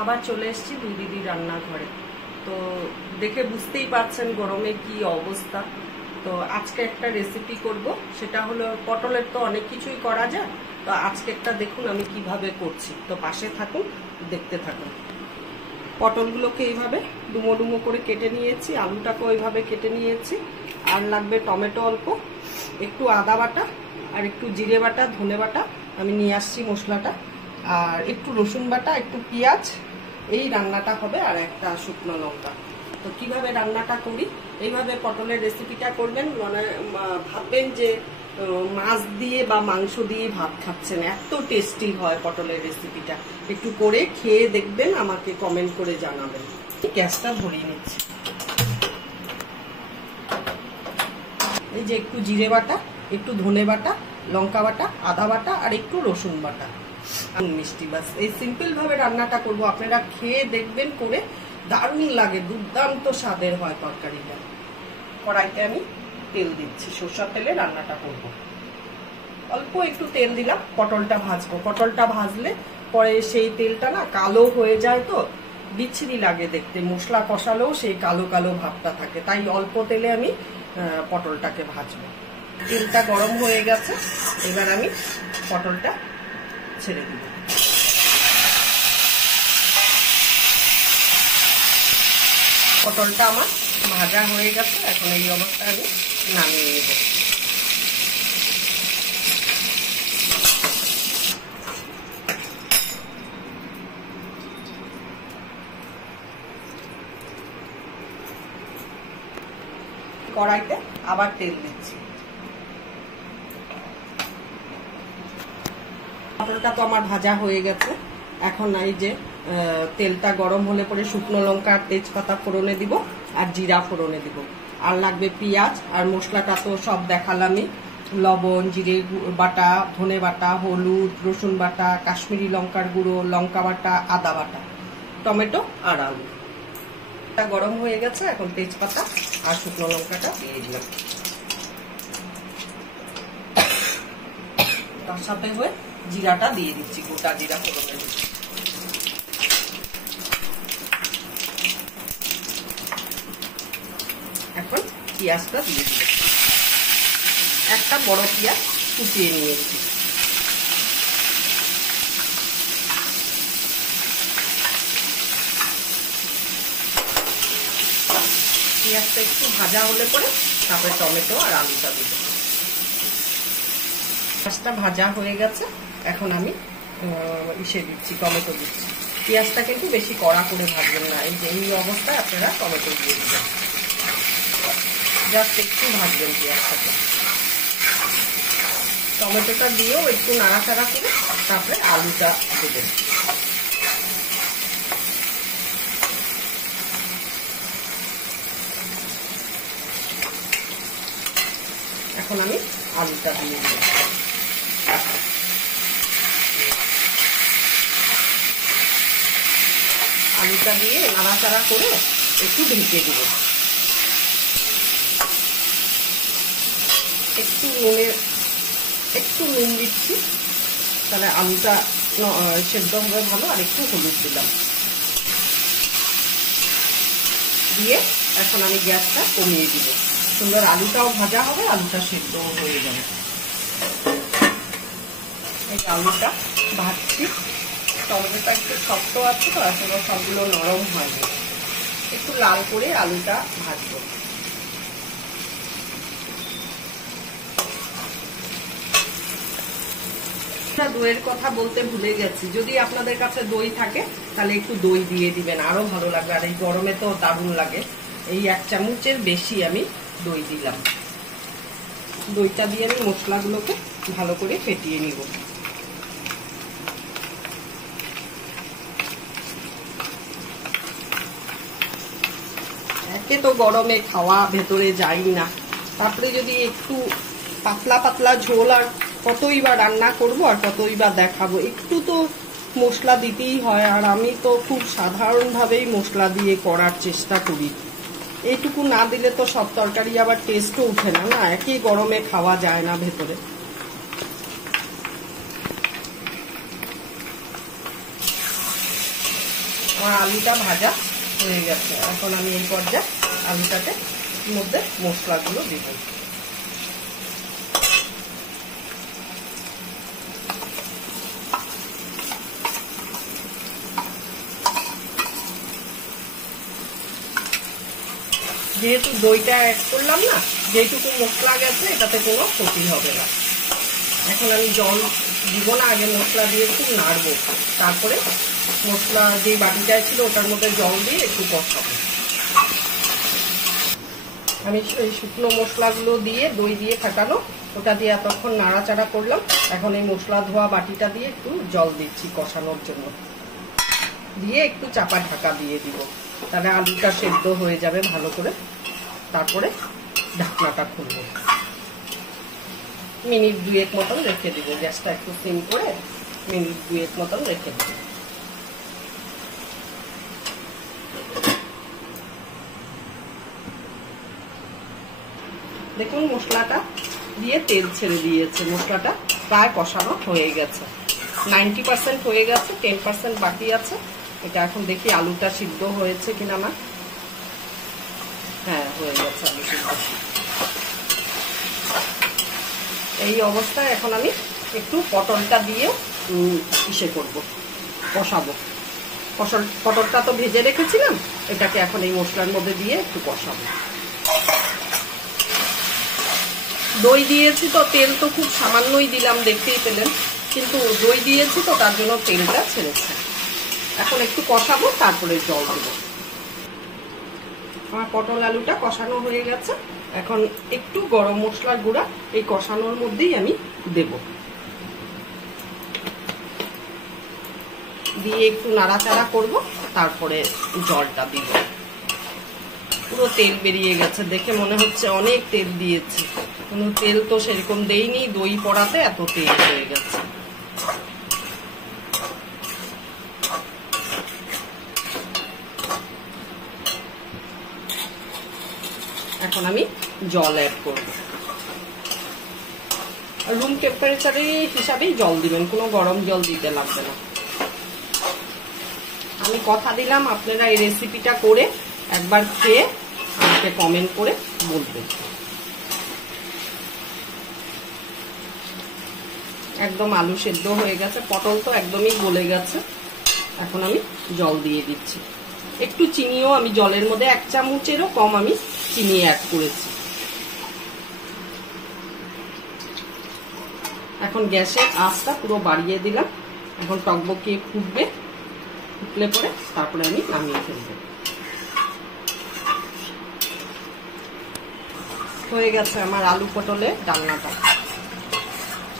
আবার চলে এসেছি দুই দিদি রান্নাঘরে। তো দেখে বুঝতেই পারছেন গরমে কি অবস্থা। তো আজকে একটা রেসিপি করব, সেটা হলো পটলের তো অনেক কিছুই করা যায়। তো আজকে একটা দেখুন আমি কিভাবে করছি, তো পাশে থাকুন, দেখতে থাকুন। পটলগুলোকে এইভাবে ডুমো ডুমো করে কেটে নিয়েছি, আলুটাকেও এইভাবে কেটে নিয়েছি। আর লাগবে টমেটো অল্প, একটু আদা বাটা, আর একটু জিরে বাটা, ধনে বাটা আমি নিয়ে আসছি মশলাটা, আর একটু রসুন বাটা, একটু পেঁয়াজ। এই রান্নাটা হবে, আর একটা শুকনো লঙ্কা। তো কিভাবে রান্নাটা করি, এইভাবে পটলের রেসিপিটা করবেন, মানে ভাববেন যে মাছ দিয়ে বা মাংস দিয়ে ভাত খাচ্ছেন, এত টেস্টি হয় পটলের রেসিপিটা। একটু করে খেয়ে দেখবেন, আমাকে কমেন্ট করে জানাবেন। গ্যাসটা ধরিয়ে নিচ্ছি। এই যে একটু জিরে বাটা, একটু ধনে বাটা, লঙ্কা বাটা, আদা বাটা, আর একটু রসুন বাটা, মিষ্টি, বাস। এই সিম্পল ভাবে রান্নাটা করব, আপনারা খেয়ে দেখবেন, করে দারুণ লাগে, দুর্দান্ত স্বাদের হয় তরকারিটা। কড়াইতে আমি তেল দিচ্ছি, সরষের তেলে রান্নাটা করব। অল্প একটু তেল দিলাম, পটলটা ভাজবো। পটলটা ভাজলে পরে সেই তেলটা না কালো হয়ে যায়, তো বিচ্ছিরি লাগে দেখতে, মশলা কষালেও সেই কালো কালো ভাবটা থাকে। তাই অল্প তেলে আমি পটলটাকে ভাজবো। তেলটা গরম হয়ে গেছে, এবার আমি পটলটা ছেড়ে দিব। পটলটা আমার ভাজা হয়ে গেছে, এখন এই অবস্থায় আমি নামিয়ে নেব। কড়াইতে আবার তেল দিচ্ছি। পটলটা তো আমার ভাজা হয়ে গেছে, এখন এই যে তেলটা গরম হলে পরে শুকনো লঙ্কা আর তেজপাতা ফোড়নে দিব, আর জিরা ফোড়নে দিব। আর লাগবে পেঁয়াজ, আর মশলাটা তো সব দেখালামই, লবণ, জিরে বাটা, ধনে বাটা, হলুদ, রসুন বাটা, কাশ্মীরি লঙ্কার গুঁড়ো, লঙ্কা বাটা, আদা বাটা, টমেটো আর আলু। গরম হয়ে গেছে, এখন তেজপাতা আর শুকনো লঙ্কাটা দিয়ে দিলাম। তার সাথে হয়ে জিরাটা দিয়ে দিচ্ছি, গোটা জিরা ফোড়নে দিচ্ছি। এখন পেঁয়াজটা দিয়ে দিব, একটা বড় পেঁয়াজ কুচিয়ে নিয়েছি। পেঁয়াজটা একটু ভাজা হলে পরে তারপরে টমেটো আর আলুটা দিব। পেঁয়াজটা ভাজা হয়ে গেছে, এখন আমি দিচ্ছি, টমেটো দিচ্ছি। পেঁয়াজটা কিন্তু বেশি কড়া করে ভাজবেন না, এই যে এই অবস্থায় আপনারা টমেটো দিয়ে দিবেন, জাস্ট একটু ভাজবেন পেঁয়াজটাকে। টমেটোটা দিয়েও একটু নাড়াচাড়া করে তারপরে আলুটা দেবেন। এখন আমি আলুটা দিয়ে দিব। আলুটা দিয়ে নাড়াচাড়া করে একটু ঢেকে দিব। একটু নুন দিচ্ছি, তাহলে আলুটা সেদ্ধ হবে ভালো। আর একটু হলুদ দিলাম, দিয়ে এখন আমি গ্যাসটা কমিয়ে দিব। সুন্দর আলুটাও ভাজা হবে, আলুটা সেদ্ধ হয়ে যাবে। এই আলুটা ভাজছি, টমেটোটা একটু শক্ত আছে তো, এখনো সবগুলো নরম হয়নি, একটু লাল করে আলুটা ভাজবো। দইয়ের কথা বলতে ভুলে গেছি, যদি আপনাদের কাছে দই থাকে তাহলে একটু দই দিয়ে দিবেন, আরো ভালো লাগবে। আর এই গরমে তো দারুণ লাগে। এই 1 চামচের বেশি আমি দই দিলাম। দইটা দিয়ে আমি মশলাগুলোকে ভালো করে ফেটিয়ে নিব। একে তো গরমে খাওয়া ভেতরে যাই না, তারপরে যদি একটু পাতলা পাতলা ঝোল, আর কতই বা রান্না করব আর কতই বা দেখাবো, একটু তো মশলা দিতেই হয়। আর আমি তো খুব সাধারণভাবেই মশলা দিয়ে করার চেষ্টা করি, এইটুকু না দিলে তো সব তরকারি আবার টেস্টও উঠে না, না একই গরমে খাওয়া যায় না ভেতরে। আমার আলুটা ভাজা হয়ে গেছে। এখন আমি এই পর্যায়ে আলুটাতে মধ্যে মশলাগুলো দিব। যেহেতু দইটা অ্যাড করলাম না, যেটুকু মশলা গেছে এটাতে কোনো ক্ষতি হবে না। এখন আমি জল দিব না, আগে মশলা দিয়ে একটু নাড়বো, তারপরে মশলা যে বাটিটায় ছিল ওটার মধ্যে জল দিয়ে একটু কষাবো। আমি এই শুকনো মশলাগুলো দিয়ে দই দিয়ে ফাটানো ওটা দিয়ে এতক্ষণ নাড়াচাড়া করলাম। এখন এই মশলা ধোয়া বাটিটা দিয়ে একটু জল দিচ্ছি কষানোর জন্য, দিয়ে একটু চাপা ঢাকা দিয়ে দিব, তাহলে আলুটা সেদ্ধ হয়ে যাবে ভালো করে। তারপরে ঢাকনাটা খুলবো, মিনিট 2 মতন রেখে দিব। গ্যাসটা একটু সিম করে মিনিট 2 মতন রেখে দিব। দেখুন মশলাটা দিয়ে তেল ছেড়ে দিয়েছে, মশলাটা প্রায় কষানো হয়ে গেছে, 90% হয়ে গেছে, 10% বাকি আছে। এটা এখন দেখি আলুটা সিদ্ধ হয়েছে কিনা আমার। হ্যাঁ, হয়ে গেছে আলু সিদ্ধ। এই অবস্থায় এখন আমি একটু পটলটা দিয়ে ইসে করবো, কষাবো। পটলটা তো ভেজে রেখেছিলাম, এটাকে এখন এই মশলার মধ্যে দিয়ে একটু কষাবো। দই দিয়েছি তো তেল তো খুব সামান্যই দিলাম, দেখতেই পেলেন, কিন্তু দই দিয়েছি তো তার জন্য তেলটা ছেড়েছে। এখন একটু কষাবো, তারপরে জল দেবো। আমার পটল আলুটা কষানো হয়ে গেছে। এখন একটু গরম মশলার গুঁড়া এই কষানোর মধ্যেই আমি দেব, দিয়ে একটু নাড়াচাড়া করব, তারপরে জলটা দিব। পুরো তেল বেরিয়ে গেছে, দেখে মনে হচ্ছে অনেক তেল দিয়েছি, কিন্তু তেল তো সেরকম দেইনি, দই পড়াতে এত তেল হয়ে গেছে। এখন আমি জল অ্যাড করব, রুম টেম্পারেচার হিসাবেই জল দিবেন, কোনো গরম জল দিতে লাগবে না। আমি কথা দিলাম আপনারা এই রেসিপিটা করে একবার খেয়ে আমাকে কমেন্ট করে বলবেন। একদম আলু সেদ্ধ হয়ে গেছে, পটল তো একদমই গলে গেছে। এখন আমি জল দিয়ে দিচ্ছি, একটু চিনিও আমি জলের মধ্যে 1 চামচেরও কম আমি চিনি অ্যাড করেছি। এখন গ্যাসের আঁচটা পুরো বাড়িয়ে দিলাম। এখন টকবকিয়ে ফুটবে, ফুটলে পরে তারপরে আমি নামিয়ে ফেলবো। হয়ে গেছে আমার আলু পটলের ডালনাটা।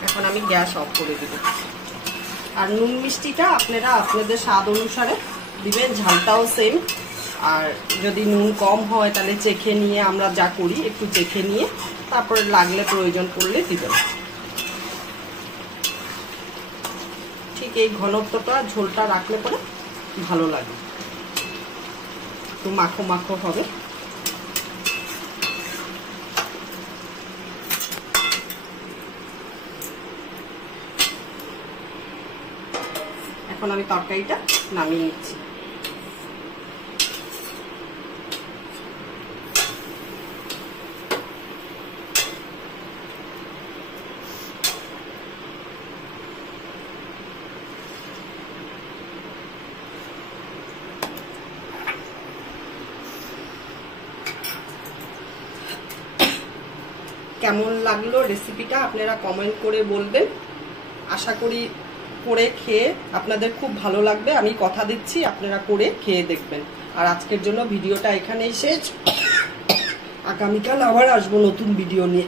এখন আমি গ্যাস অফ করে দিব। আর নুন মিষ্টিটা আপনারা আপনাদের স্বাদ অনুসারে দিবেন, ঝালটাও সেম। আর যদি নুন কম হয় তাহলে চেখে নিয়ে, আমরা যা করি একটু চেখে নিয়ে তারপরে লাগলে প্রয়োজন পড়লে দিবেন। ঠিক এই ঘনত্বটা ঝোলটা রাখলে পরে ভালো লাগে, একটু মাখো মাখো হবে। এখন আমি তরকারিটা নামিয়ে নিচ্ছি। কেমন লাগলো রেসিপিটা আপনারা কমেন্ট করে বলবেন। আশা করি করে খেয়ে আপনাদের খুব ভালো লাগবে, আমি কথা দিচ্ছি আপনারা করে খেয়ে দেখবেন। আর আজকের জন্য ভিডিওটা এখানেই শেষ, আগামীকাল আবার আসবো নতুন ভিডিও নিয়ে।